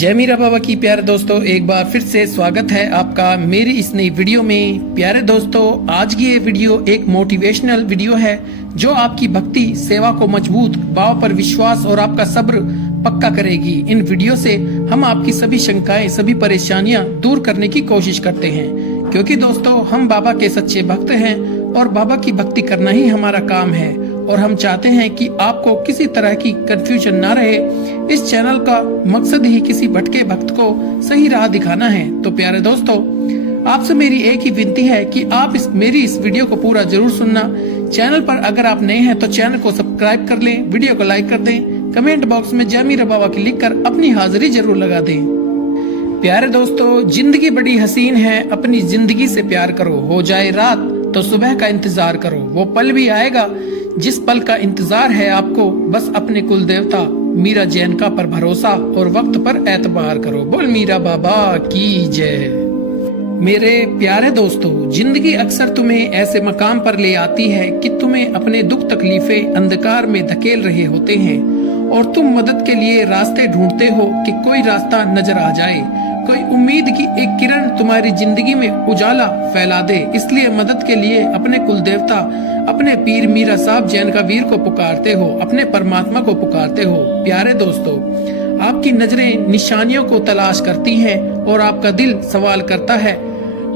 जय मीरा बाबा की प्यारे दोस्तों, एक बार फिर से स्वागत है आपका मेरी इस नई वीडियो में। प्यारे दोस्तों, आज की ये वीडियो एक मोटिवेशनल वीडियो है जो आपकी भक्ति सेवा को मजबूत, बाबा पर विश्वास और आपका सब्र पक्का करेगी। इन वीडियो से हम आपकी सभी शंकाएं, सभी परेशानियां दूर करने की कोशिश करते हैं, क्योंकि दोस्तों हम बाबा के सच्चे भक्त हैं और बाबा की भक्ति करना ही हमारा काम है। और हम चाहते हैं कि आपको किसी तरह की कंफ्यूजन ना रहे। इस चैनल का मकसद ही किसी भटके भक्त को सही राह दिखाना है। तो प्यारे दोस्तों, आपसे मेरी एक ही विनती है कि आप मेरी इस वीडियो को पूरा जरूर सुनना। चैनल पर अगर आप नए हैं तो चैनल को सब्सक्राइब कर लें, वीडियो को लाइक कर दें, कमेंट बॉक्स में जय मीरा बाबा की लिखकर अपनी हाजिरी जरूर लगा दें। प्यारे दोस्तों, जिंदगी बड़ी हसीन है, अपनी जिंदगी से प्यार करो। हो जाए रात तो सुबह का इंतजार करो, वो पल भी आएगा जिस पल का इंतजार है आपको। बस अपने कुल देवता मीरा जैन का पर भरोसा और वक्त पर एतबार करो। बोल मीरा बाबा की जय। मेरे प्यारे दोस्तों, जिंदगी अक्सर तुम्हें ऐसे मकाम पर ले आती है कि तुम्हें अपने दुख तकलीफें अंधकार में धकेल रहे होते हैं और तुम मदद के लिए रास्ते ढूंढते हो कि कोई रास्ता नजर आ जाए, कोई उम्मीद की एक किरण तुम्हारी जिंदगी में उजाला फैला दे। इसलिए मदद के लिए अपने कुल देवता, अपने पीर मीरा साहब जैन का वीर को पुकारते हो, अपने परमात्मा को पुकारते हो। प्यारे दोस्तों, आपकी नजरें निशानियों को तलाश करती हैं और आपका दिल सवाल करता है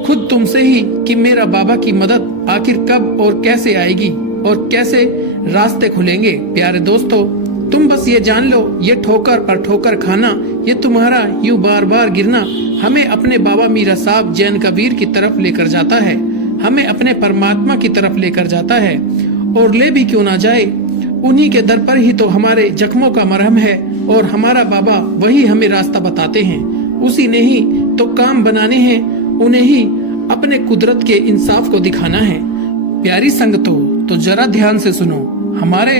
खुद तुमसे ही कि मेरा बाबा की मदद आखिर कब और कैसे आएगी और कैसे रास्ते खुलेंगे। प्यारे दोस्तों, तुम बस ये जान लो, ये ठोकर पर ठोकर खाना, ये तुम्हारा यूं बार बार गिरना हमें अपने बाबा मीरा साहब जैन का वीर की तरफ लेकर जाता है, हमें अपने परमात्मा की तरफ लेकर जाता है। और ले भी क्यों ना जाए, उन्हीं के दर पर ही तो हमारे जख्मों का मरहम है और हमारा बाबा वही हमें रास्ता बताते हैं। उसी ने ही तो काम बनाने हैं, उन्हें ही अपने कुदरत के इंसाफ को दिखाना है। प्यारी संगतों, तो जरा ध्यान से सुनो, हमारे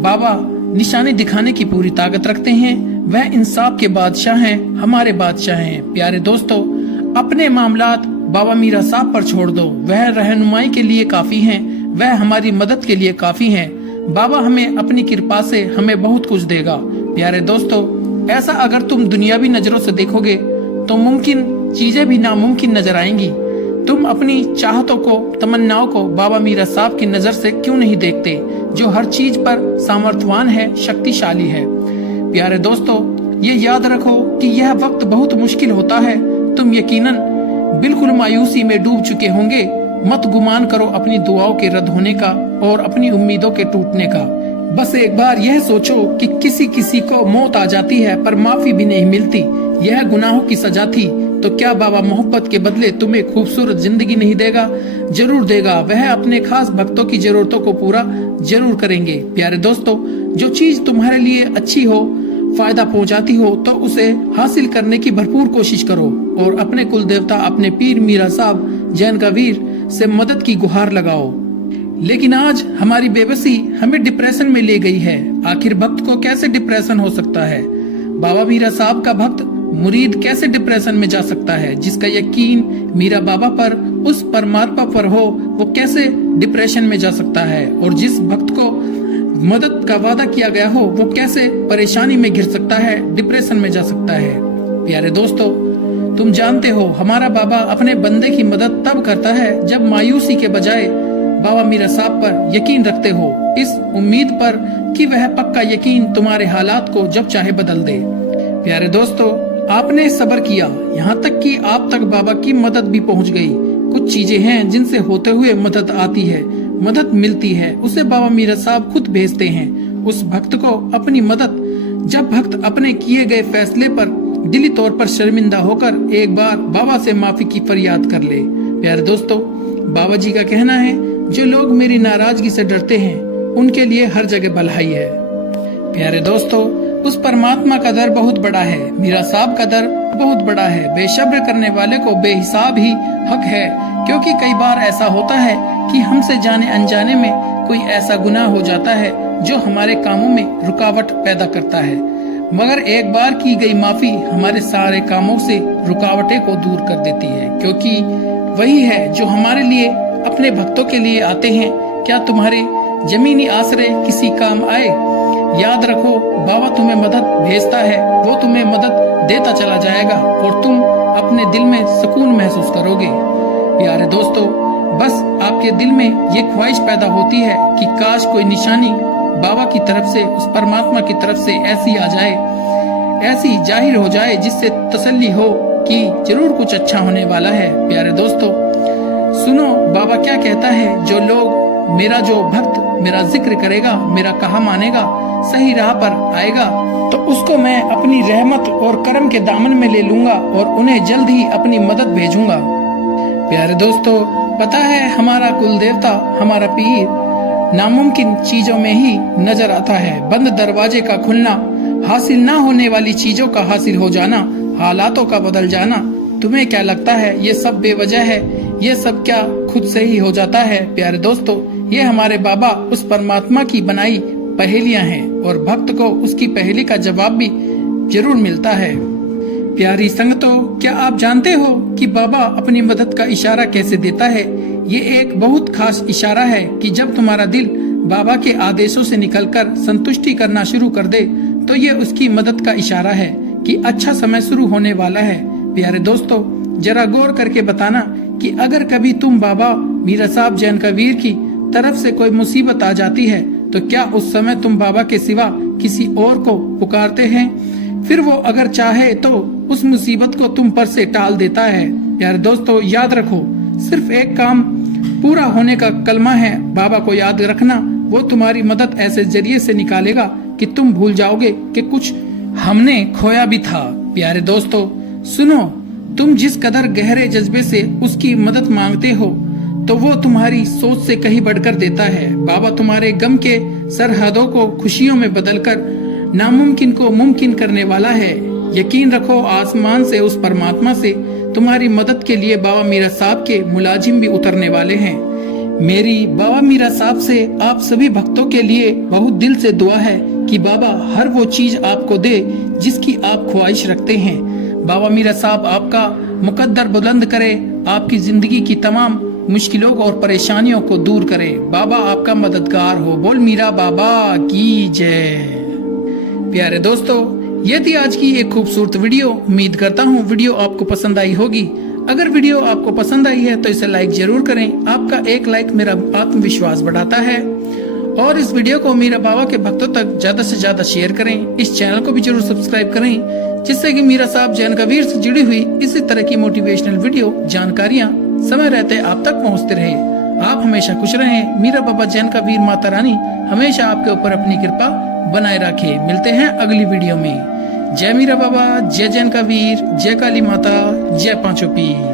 बाबा निशानी दिखाने की पूरी ताकत रखते हैं। वह इंसाफ के बादशाह हैं, हमारे बादशाह हैं। प्यारे दोस्तों, अपने मामलात बाबा मीरा साहब पर छोड़ दो, वह रहनुमाई के लिए काफी हैं, वह हमारी मदद के लिए काफी हैं। बाबा हमें अपनी कृपा से हमें बहुत कुछ देगा। प्यारे दोस्तों, ऐसा अगर तुम दुनियावी नजरों से देखोगे तो मुमकिन चीजें भी नामुमकिन नजर आएंगी। तुम अपनी चाहतों को, तमन्नाओं को बाबा मीरा साहब की नजर से क्यों नहीं देखते, जो हर चीज पर सामर्थ्यवान है, शक्तिशाली है। प्यारे दोस्तों, ये याद रखो कि यह वक्त बहुत मुश्किल होता है। तुम यकीनन बिल्कुल मायूसी में डूब चुके होंगे। मत गुमान करो अपनी दुआओं के रद्द होने का और अपनी उम्मीदों के टूटने का। बस एक बार यह सोचो कि किसी किसी को मौत आ जाती है पर माफी भी नहीं मिलती। यह गुनाहों की सजा थी, तो क्या बाबा मोहब्बत के बदले तुम्हें खूबसूरत जिंदगी नहीं देगा? जरूर देगा। वह अपने खास भक्तों की जरूरतों को पूरा जरूर करेंगे। प्यारे दोस्तों, जो चीज तुम्हारे लिए अच्छी हो, फायदा पहुंचाती हो, तो उसे हासिल करने की भरपूर कोशिश करो और अपने कुल देवता, अपने पीर मीरा साहब जैन का वीर से मदद की गुहार लगाओ। लेकिन आज हमारी बेबसी हमें डिप्रेशन में ले गई है। आखिर भक्त को कैसे डिप्रेशन हो सकता है? बाबा मीरा साहब का भक्त मुरीद कैसे डिप्रेशन में जा सकता है? जिसका यकीन मीरा बाबा पर, उस परमात्मा पर हो, वो कैसे डिप्रेशन में जा सकता है? और जिस भक्त को मदद का वादा किया गया हो, वो कैसे परेशानी में घिर सकता है, डिप्रेशन में जा सकता है? प्यारे दोस्तों, तुम जानते हो हमारा बाबा अपने बंदे की मदद तब करता है जब मायूसी के बजाय बाबा मीरा साहब पर यकीन रखते हो, इस उम्मीद पर कि वह पक्का यकीन तुम्हारे हालात को जब चाहे बदल दे। प्यारे दोस्तों, आपने सब्र किया, यहाँ तक कि आप तक बाबा की मदद भी पहुँच गई। कुछ चीजें हैं जिनसे होते हुए मदद आती है, मदद मिलती है, उसे बाबा मीरा साहब खुद भेजते हैं उस भक्त को अपनी मदद। जब भक्त अपने किए गए फैसले पर दिली तौर पर शर्मिंदा होकर एक बार बाबा से माफी की फरियाद कर ले। प्यारे दोस्तों, बाबा जी का कहना है, जो लोग मेरी नाराजगी से डरते हैं उनके लिए हर जगह भलाई है। प्यारे दोस्तों, उस परमात्मा का दर बहुत बड़ा है, मीरा साहब का दर बहुत बड़ा है। बेशब्र करने वाले को बेहिसाब ही हक है, क्योंकि कई बार ऐसा होता है कि हमसे जाने अनजाने में कोई ऐसा गुनाह हो जाता है जो हमारे कामों में रुकावट पैदा करता है, मगर एक बार की गई माफी हमारे सारे कामों से रुकावटें को दूर कर देती है, क्योंकि वही है जो हमारे लिए, अपने भक्तों के लिए आते हैं। क्या तुम्हारे जमीनी आश्रय किसी काम आए? याद रखो, बाबा तुम्हें मदद भेजता है, वो तुम्हें मदद देता चला जाएगा और तुम अपने दिल में सुकून महसूस करोगे। प्यारे दोस्तों, बस आपके दिल में ये ख्वाहिश पैदा होती है कि काश कोई निशानी बाबा की तरफ से, उस परमात्मा की तरफ से ऐसी आ जाए, ऐसी जाहिर हो जाए जिससे तसल्ली हो कि जरूर कुछ अच्छा होने वाला है। प्यारे दोस्तों, सुनो बाबा क्या कहता है, जो लोग मेरा जो भक्त मेरा जिक्र करेगा, मेरा कहा मानेगा, सही राह पर आएगा, तो उसको मैं अपनी रहमत और करम के दामन में ले लूंगा और उन्हें जल्द ही अपनी मदद भेजूंगा। प्यारे दोस्तों, पता है हमारा कुल देवता, हमारा पीर नामुमकिन चीजों में ही नजर आता है। बंद दरवाजे का खुलना, हासिल ना होने वाली चीजों का हासिल हो जाना, हालातों का बदल जाना। तुम्हें क्या लगता है ये सब बेवजह है? ये सब क्या खुद से ही हो जाता है? प्यारे दोस्तों, ये हमारे बाबा उस परमात्मा की बनाई पहेलियां हैं और भक्त को उसकी पहेली का जवाब भी जरूर मिलता है। प्यारी संगतों, क्या आप जानते हो कि बाबा अपनी मदद का इशारा कैसे देता है? ये एक बहुत खास इशारा है कि जब तुम्हारा दिल बाबा के आदेशों से निकलकर संतुष्टि करना शुरू कर दे, तो ये उसकी मदद का इशारा है कि अच्छा समय शुरू होने वाला है। प्यारे दोस्तों, जरा गौर करके बताना कि अगर कभी तुम बाबा मीरा साहब जैन कबीर की तरफ से कोई मुसीबत आ जाती है, तो क्या उस समय तुम बाबा के सिवा किसी और को पुकारते हैं? फिर वो अगर चाहे तो उस मुसीबत को तुम पर से टाल देता है। यार दोस्तों, याद रखो, सिर्फ एक काम पूरा होने का कलमा है, बाबा को याद रखना। वो तुम्हारी मदद ऐसे जरिए से निकालेगा कि तुम भूल जाओगे कि कुछ हमने खोया भी था। प्यारे दोस्तों सुनो, तुम जिस कदर गहरे जज्बे से उसकी मदद मांगते हो, तो वो तुम्हारी सोच से कहीं बढ़कर देता है। बाबा तुम्हारे गम के सरहदों को खुशियों में बदलकर नामुमकिन को मुमकिन करने वाला है। यकीन रखो, आसमान से उस परमात्मा से तुम्हारी मदद के लिए बाबा मीरा साहब के मुलाजिम भी उतरने वाले हैं। मेरी बाबा मीरा साहब से आप सभी भक्तों के लिए बहुत दिल से दुआ है कि बाबा हर वो चीज आपको दे जिसकी आप ख्वाहिश रखते हैं। बाबा मीरा साहब आपका मुकद्दर बुलंद करे, आपकी जिंदगी की तमाम मुश्किलों और परेशानियों को दूर करे। बाबा आपका मददगार हो। बोल मीरा बाबा की जय। प्यारे दोस्तों, ये थी आज की एक खूबसूरत वीडियो। उम्मीद करता हूँ वीडियो आपको पसंद आई होगी। अगर वीडियो आपको पसंद आई है तो इसे लाइक जरूर करें। आपका एक लाइक मेरा आत्मविश्वास बढ़ाता है। और इस वीडियो को मीरा बाबा के भक्तों तक ज्यादा से ज्यादा शेयर करें। इस चैनल को भी जरूर सब्सक्राइब करें, जिससे कि मीरा साहब जैन कबीर से जुड़ी हुई इसी तरह की मोटिवेशनल वीडियो जानकारियाँ समय रहते आप तक पहुँचते रहे। आप हमेशा खुश रहें। मीरा बाबा जैन कबीर माता रानी हमेशा आपके ऊपर अपनी कृपा बनाए रखे। मिलते हैं अगली वीडियो में। जय मीरा बाबा, जय जैन कबीर, जय काली माता, जय पांचों पीर।